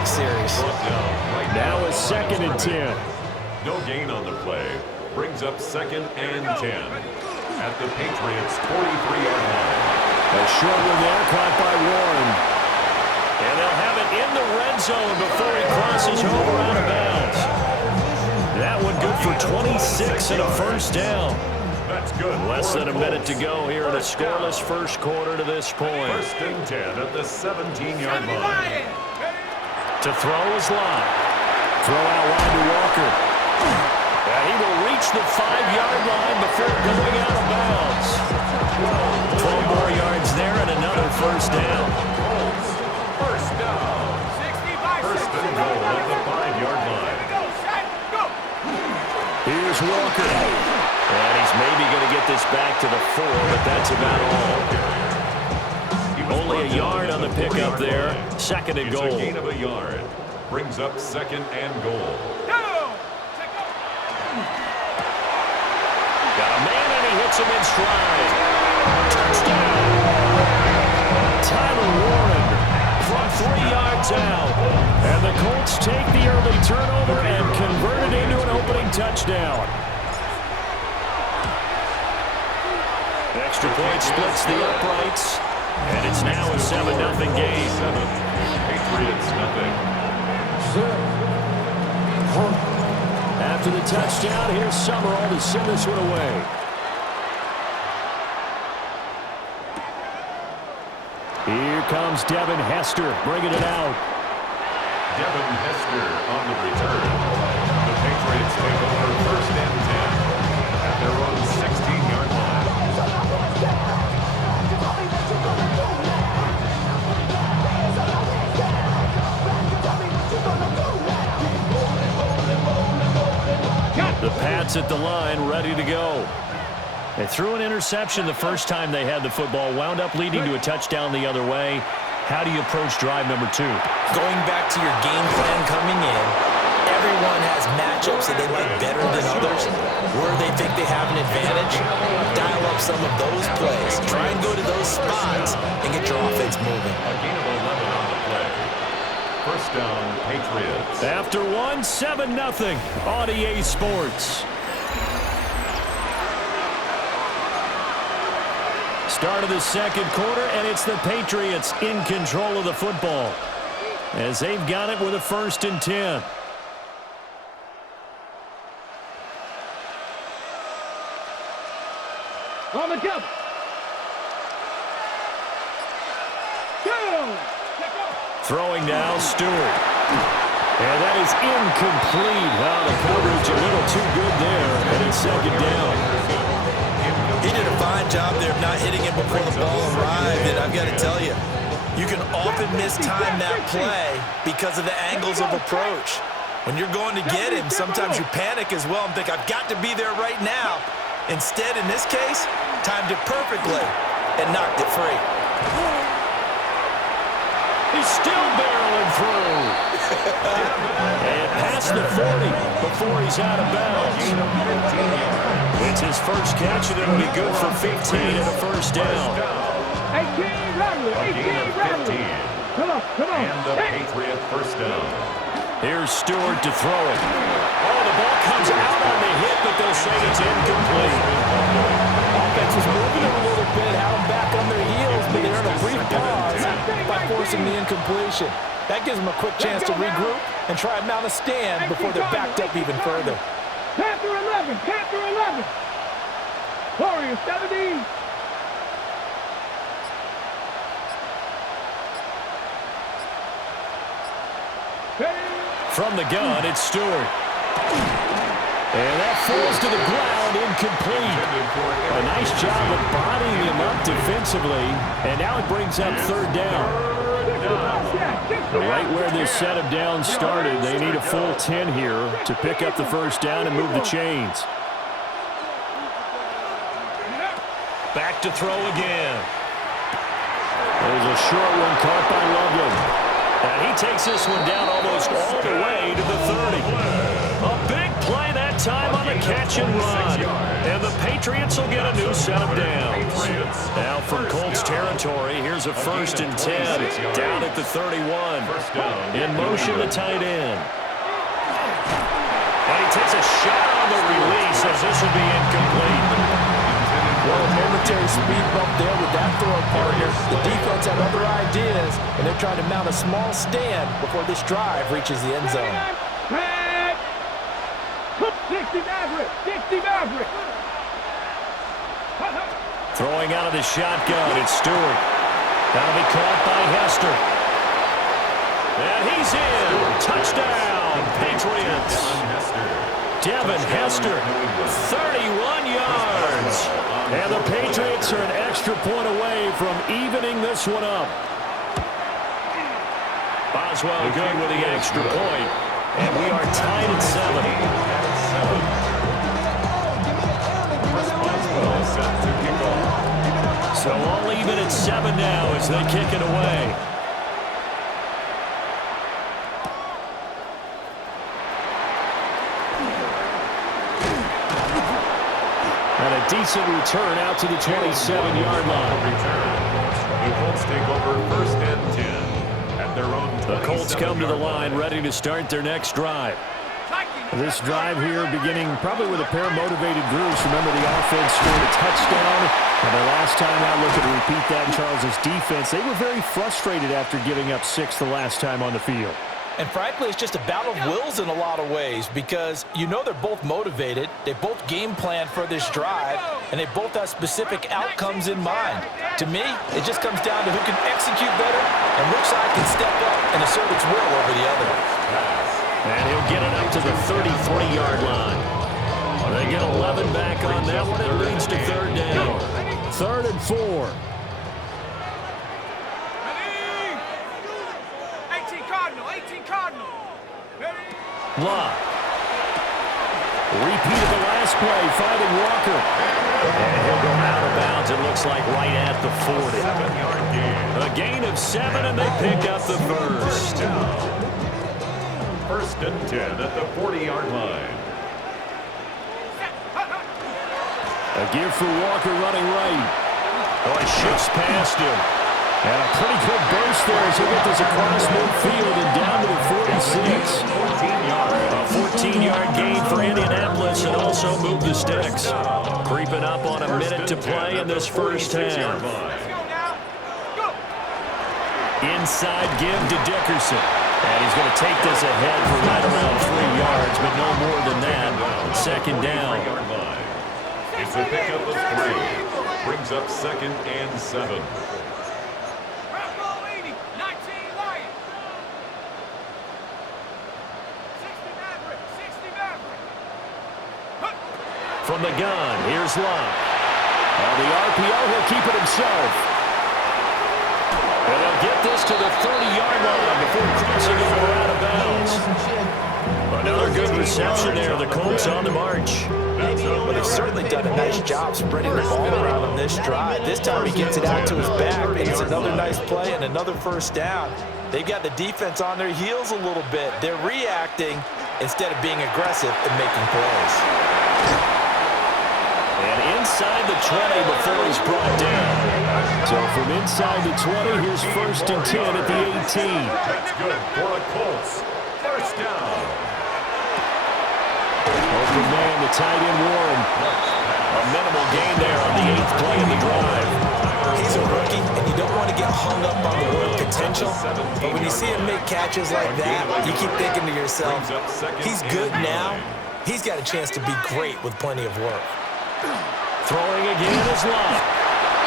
next series. Now a 2nd and 10. No gain on the play. Brings up 2nd and 10. At the Patriots' 43-yard line. A short one there, caught by Warren. And they'll have it in the red zone before he crosses over out of bounds. That one good for 26 and a first down. That's good. Less than a minute to go here in a scoreless first quarter to this point. 1st and 10 at the 17-yard line. To throw is Lott. Throw out wide to Walker. And he will reach the 5-yard line before going out of bounds. 12 more yards there and another first down. First down. 1st and goal at the 5-yard line. Here's Walker. And he's maybe going to get this back to the 4, but that's about all. Only a yard on the pickup there. 2nd and goal. It's a gain of a yard. Brings up 2nd and goal. Got a man and he hits him in stride. Touchdown! Tyler Warren from 3 yards out. And the Colts take the early turnover and convert it into an opening touchdown. Extra point splits the uprights. And it's now a 7-0 game. Patriots nothing. After the touchdown, here's Summerall to send this one away. Here comes Devin Hester bringing it out. Devin Hester on the return. The Patriots take over 1st and 10 at their own 16-yard line. The Pats at the line, ready to go. They threw an interception the first time they had the football, wound up leading to a touchdown the other way. How do you approach drive number 2? Going back to your game plan coming in, everyone has matchups that they like better than others, where they think they have an advantage. Dial up some of those plays. Try and go to those spots and get your offense moving. A gain of 11 on the play. First down, Patriots. After 1, 7-0 on EA Sports. Start of the 2nd quarter, and it's the Patriots in control of the football as they've got it with a 1st and 10. On the jump. Go! Throwing now, Stewart. And that is incomplete. Wow, the coverage a little too good there, and it's 2nd down. He did a fine job there of not hitting it before the ball arrived, and I've got to tell you, you can often mistime that play because of the angles of approach. When you're going to get him, sometimes you panic as well and think, I've got to be there right now. Instead, in this case, timed it perfectly and knocked it free. He's still barreling through. And past the 40 before he's out of bounds. It's his first catch, and it'll be good for 15 and a first down. 18, Rattler, 18, Rattler. Come on. And the Patriot first down. Here's Stewart to throw it. Oh, the ball comes out on the hit, but they'll say it's incomplete. Offense was moving a little bit, had them back on their heels, but they're in a brief pause by forcing the incompletion. That gives them a quick chance to regroup and try and mount a stand before they're backed up even further. Panther 11, Panther 11. Warriors 17. From the gun, it's Stewart. And that falls to the ground, incomplete. A nice job of bodying him up defensively. And now it brings up 3rd down. Right where this set of downs started, they need a full 10 here to pick up the first down and move the chains. Back to throw again. There's a short one caught by Loveland. And he takes this one down almost all the way to the 30. A big play that time on the catch and run. And the Patriots will get a new set of downs. Now from Colts territory, here's a 1st and 10. Down at the 31. In motion, the tight end. And he takes a shot on the release as this will be incomplete. Well, a momentary speed bump there with that throw, partner. The defense had other ideas, and they're trying to mount a small stand before this drive reaches the end zone. 60 Maverick! 60 Maverick! Throwing out of the shotgun, it's Stewart. That'll be caught by Hester. And he's in. Touchdown, Patriots. Devin Hester, 31 yards. And the Patriots are an extra point away from evening this one up. Boswell good with the extra point. And we are tied at 7. So all even at 7 now as they kick it away. And a decent return out to the 27-yard line. The Colts take over 1st and 10 at their own 27. The Colts come to the line ready to start their next drive. This drive here beginning probably with a pair of motivated groups. Remember, the offense scored a touchdown. And the last time out, looking to repeat that in Charles's defense, they were very frustrated after giving up 6 the last time on the field. And frankly, it's just a battle of wills in a lot of ways because you know they're both motivated, they both game plan for this drive, and they both have specific outcomes in mind. To me, it just comes down to who can execute better and which side can step up and assert its will over the other. And he'll get it up to the 33-yard line. They get 11 back on that one. It leads to 3rd down. 3rd and 4. Block. Repeat of the last play, finding Walker. And he'll go out of bounds, it looks like right at the 40. 7-yard gain. A gain of 7, and they pick up the first. 1st and 10 at the 40-yard line. A give for Walker running right. Oh, he shifts past him. And a pretty good burst there as he'll get this across midfield and down to the 46. 14-yard. A 14-yard gain for Indianapolis and also move the sticks. Creeping up on a minute to play in this first half. Inside give to Dickerson. And he's going to take this ahead for right around 3 yards, but no more than that. 2nd down. It's a pickup of 3. Brings up 2nd and 7. From the gun, here's Love. On the RPO, he'll keep it himself. And they'll get this to the 30-yard line before crossing over out of bounds. Another good reception there. The Colts on the march. Well, they've certainly done a nice job spreading the ball around on this drive. This time he gets it out to his back, and it's another nice play and another 1st down. They've got the defense on their heels a little bit. They're reacting instead of being aggressive and making plays. And inside the 20 before he's brought down. So from inside the 20, here's 1st and 10 at the 18. That's good for the Colts. 1st down. Open man, the tight end Warren. A minimal gain there on the 8th play of the drive. He's a rookie, and you don't want to get hung up on the word potential. But when you see him make catches like that, you keep thinking to yourself, he's good now. He's got a chance to be great with plenty of work. Throwing again is Love.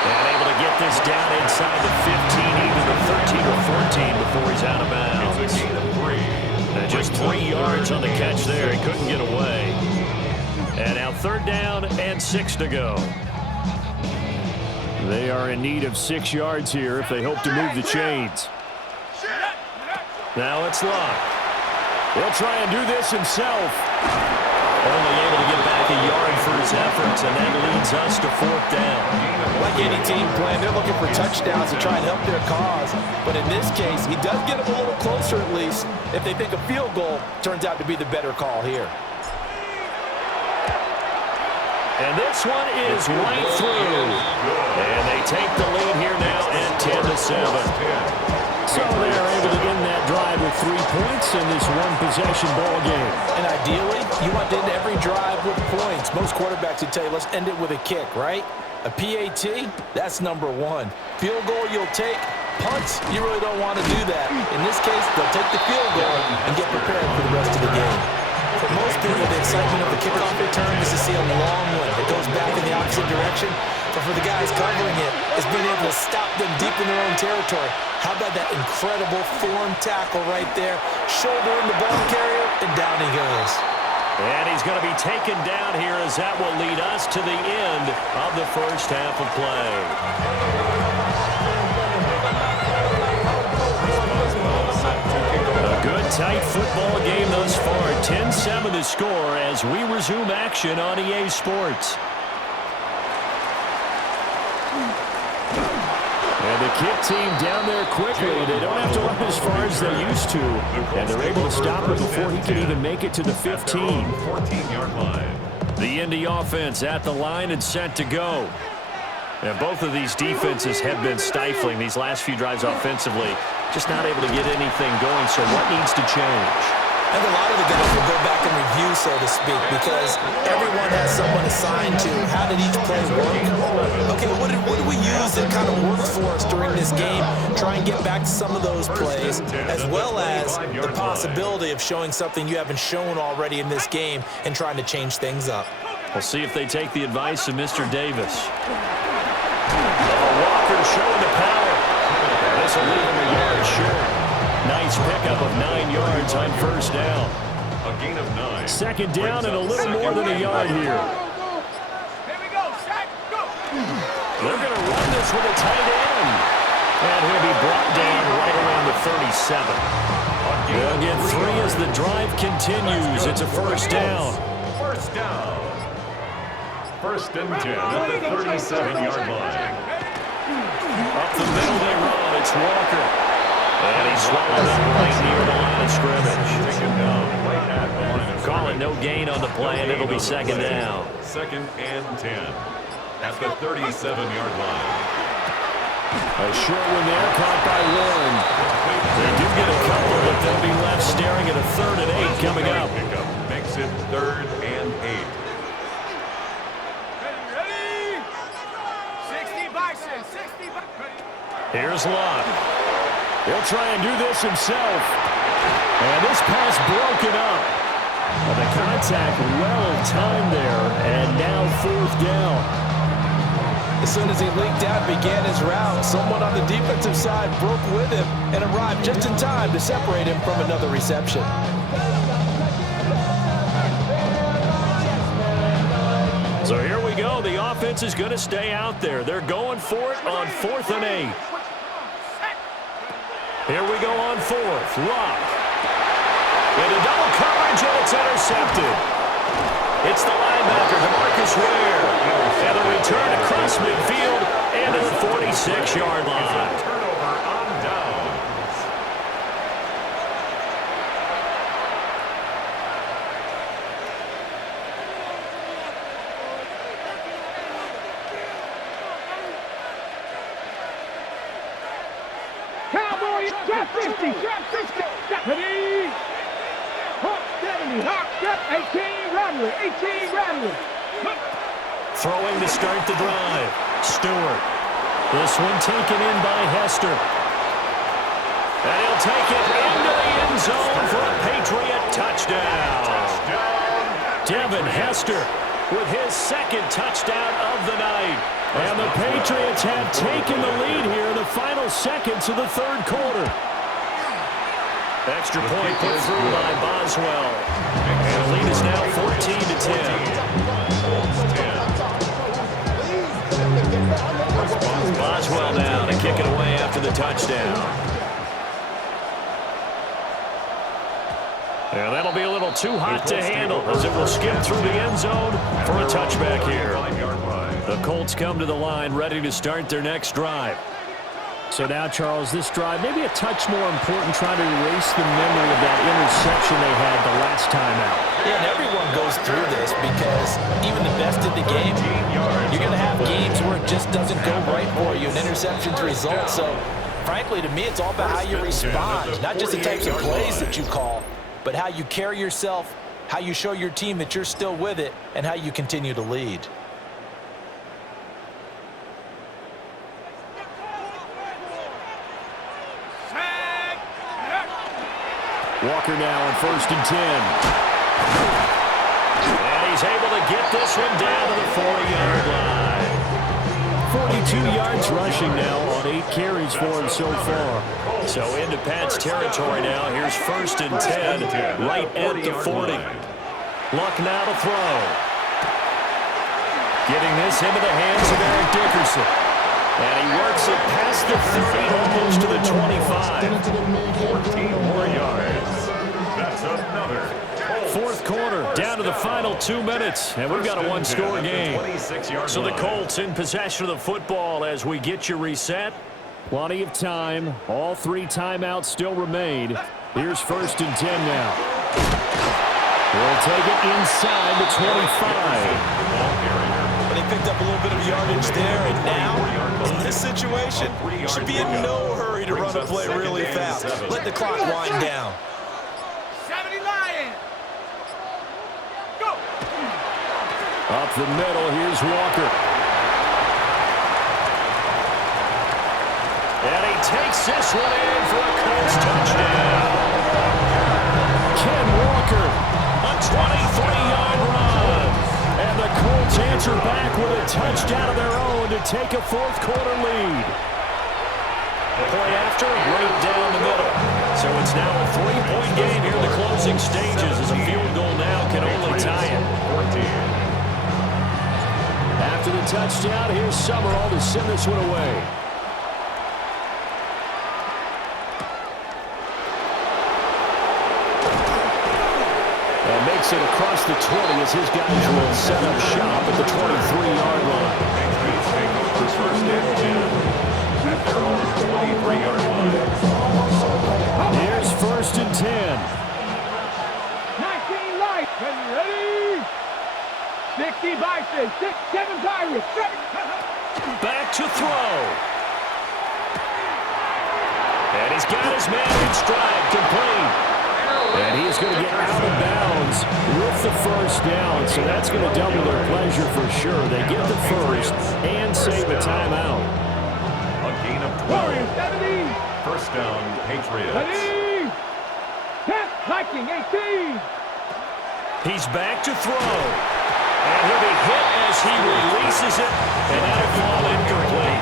And able to get this down inside the 15, even the 13 or 14 before he's out of bounds. It's a gain of 3. And just 3 yards on the catch there. He couldn't get away. And now 3rd down and 6 to go. They are in need of 6 yards here if they hope to move the chains. Now it's Love. He'll try and do this himself. Only able to get back a yard for his efforts, and that leads us to 4th down. Like any team plan, they're looking for touchdowns to try and help their cause. But in this case, he does get them a little closer at least if they think a field goal turns out to be the better call here. And this one is right through. And they take the lead here now at 10-7. So they're able to end that drive with 3 points in this one-possession ball game. And ideally, you want to end every drive with points. Most quarterbacks would tell you, let's end it with a kick, right? A PAT, that's number one. Field goal you'll take. Punts, you really don't want to do that. In this case, they'll take the field goal and get prepared for the rest of the game. For most people, the excitement of the kickoff return is to see a long one that goes back in the opposite direction. But for the guys covering it, is being able to stop them deep in their own territory. How about that incredible form tackle right there? Shoulder in the ball carrier, and down he goes. And he's going to be taken down here as that will lead us to the end of the first half of play. A good, tight football game thus far. 10-7 to score as we resume action on EA Sports. And the kick team down there quickly. They don't have to run as far as they used to. And they're able to stop him before he can even make it to the 15. 14-yard line. The Indy offense at the line and set to go. And both of these defenses have been stifling these last few drives offensively. Just not able to get anything going, so what needs to change? I think a lot of the guys will go back and review, so to speak, because everyone has someone assigned to how did each play work. Okay, what did we use that kind of worked for us during this game? Try and get back to some of those plays, as well as the possibility of showing something you haven't shown already in this game and trying to change things up. We'll see if they take the advice of Mr. Davis. Walker showing the power. This will leave him a yard short. Nice pickup of 9 yards on first down. A gain of 9. Second down and a little more than a yard here. Here we go, Shaq, go! They're going to run this with a tight end. And he'll be brought down right around the 37. They'll get 3 as the drive continues. It's a first down. First down. First and 10 at the 37-yard line. Up the middle they run. It's Walker. And he's swallowed up right near the line of scrimmage. Taken down right at the line of Call it no gain on the play, and it'll be second down. Second and 10 at the 37-yard line. A short one there, caught by one. They do get a couple, but they'll be left staring at a 3rd and 8 coming up. Pickup makes it 3rd and 8. Ready? 60 Bison, 60 Bison. Here's Locke. He'll try and do this himself. And this pass broken up. Well, the contact well timed there, and now 4th down. As soon as he leaked out, began his route, someone on the defensive side broke with him and arrived just in time to separate him from another reception. So here we go. The offense is going to stay out there. They're going for it on 4th and 8. Here we go on 4th. Locke. Into double coverage, and it's intercepted. It's the linebacker, DeMarcus Ware. And a return across midfield and to the 46-yard line. Turnover on downs. Cowboys, drop 50, drop 50. Ready? Hawk 70, Hawk, drop 18, Radley, 18, Radley. Throwing to start the drive. Stewart. This one taken in by Hester. And he'll take it into the end zone for a Patriot touchdown. Devin Hester with his 2nd touchdown of the night. And the Patriots have taken the lead here in the final seconds of the 3rd quarter. Extra point put through by Boswell. And the lead is now 14-10. Boswell now to kick it away after the touchdown. And that'll be a little too hot to handle as it will skip through the end zone for a touchback here. The Colts come to the line ready to start their next drive. So now, Charles, this drive maybe a touch more important, trying to erase the memory of that interception they had the last time out. Yeah, and everyone goes through this because even the best in the game, you're going to have games where it just doesn't go right for you and interceptions result. So, frankly, to me, it's all about how you respond, not just the types of plays that you call, but how you carry yourself, how you show your team that you're still with it, and how you continue to lead. Walker now on 1st and 10. And he's able to get this one down to the 40-yard line. 42 yards rushing now on 8 carries for him so far. So into Pat's territory now. Here's 1st and 10, right at the 40. Luck now to throw. Getting this into the hands of Eric Dickerson. And he works it past the 30, almost to the 25. 14 more yards. That's another. 4th quarter, down to the final 2 minutes, and we've got a one-score game. So the Colts in possession of the football as we get you reset. Plenty of time. All 3 timeouts still remain. Here's 1st and 10 now. We'll take it inside the 25. But they picked up a little bit of yardage there, and now, in this situation, should be in no hurry to run a play really fast. Let the clock wind down. 70 Lions. Go. Up the middle, here's Walker. And he takes this one in for a Colts touchdown. Ken Walker, a 23-yard run. And the Colts answer back with a touchdown of their own to take a 4th quarter lead. The point after, right down the middle. So it's now a 3-point game here in the closing stages as a field goal now can only tie it. After the touchdown, here's Summerall to send this one away. And makes it across the 20 as his guys will set up shop at the 23-yard line. Patriots take over 1st and 10 at their own 23-yard line. Here's 1st and 10. 19 Lions. Ready? 60 Bison. 7 Pirates. Back to throw. And he's got his man in stride, complete. And he's going to get out of bounds with the 1st down, so that's going to double their pleasure for sure. They get the 1st and save a timeout. A gain of 12. Warriors 70. 1st down, Patriots. Ready? 10 Viking 18. He's back to throw. And he'll be hit as he releases it, and that'll fall incomplete.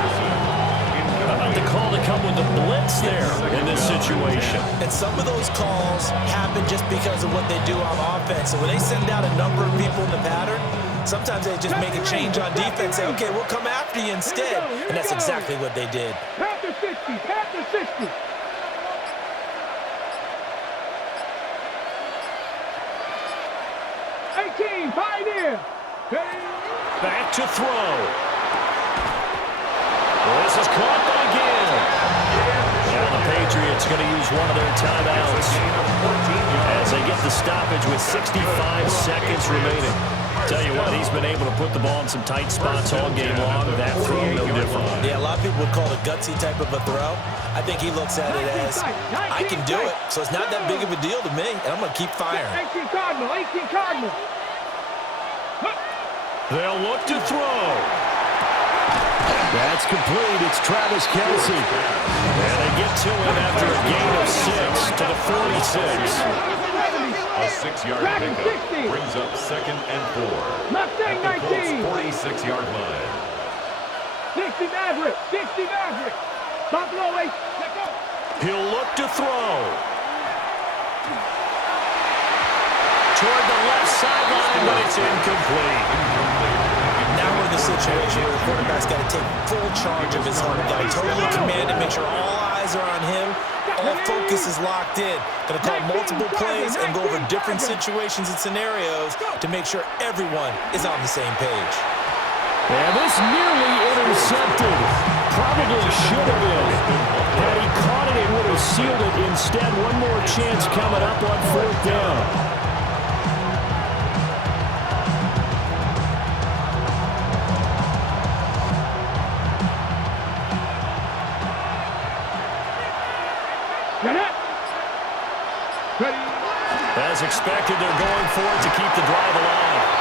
About the call to come with the blitz there in this situation. And some of those calls happen just because of what they do on offense. And when they send out a number of people in the pattern, sometimes they just make a change on defense, say, okay, we'll come after you instead. And that's exactly what they did. Panther 60. Panther 60. Pioneer. Back to throw. This is caught by Gill. Now the Patriots going to use one of their timeouts as they get the stoppage with 65 seconds remaining. Tell you what, he's been able to put the ball in some tight spots all game long. That throw, no different. Yeah, a lot of people would call it a gutsy type of a throw. I think he looks at it as, I can do it, so it's not that big of a deal to me, and I'm going to keep firing. 18 Cardinal. 18 Cardinal. They'll look to throw. That's complete. It's Travis Kelce. And they get to him after a gain of 6 to the 46. A 6-yard pickup brings up 2nd and 4. Mustang At the 19. Colts' 46-yard line. 60 Maverick. 60 Maverick. Buffalo 8. Let's go. He'll look to throw. Toward the left sideline, but it's incomplete. Now we're in the situation where the quarterback's got to take full charge of his own. Got to totally command it, make sure all eyes are on him. All focus is locked in. Going to call multiple plays and go over different situations and scenarios to make sure everyone is on the same page. And this nearly intercepted. Probably should have been. Had he caught point, it would have sealed it. Instead, one more chance coming up on 4th down. As expected, they're going for it to keep the drive alive.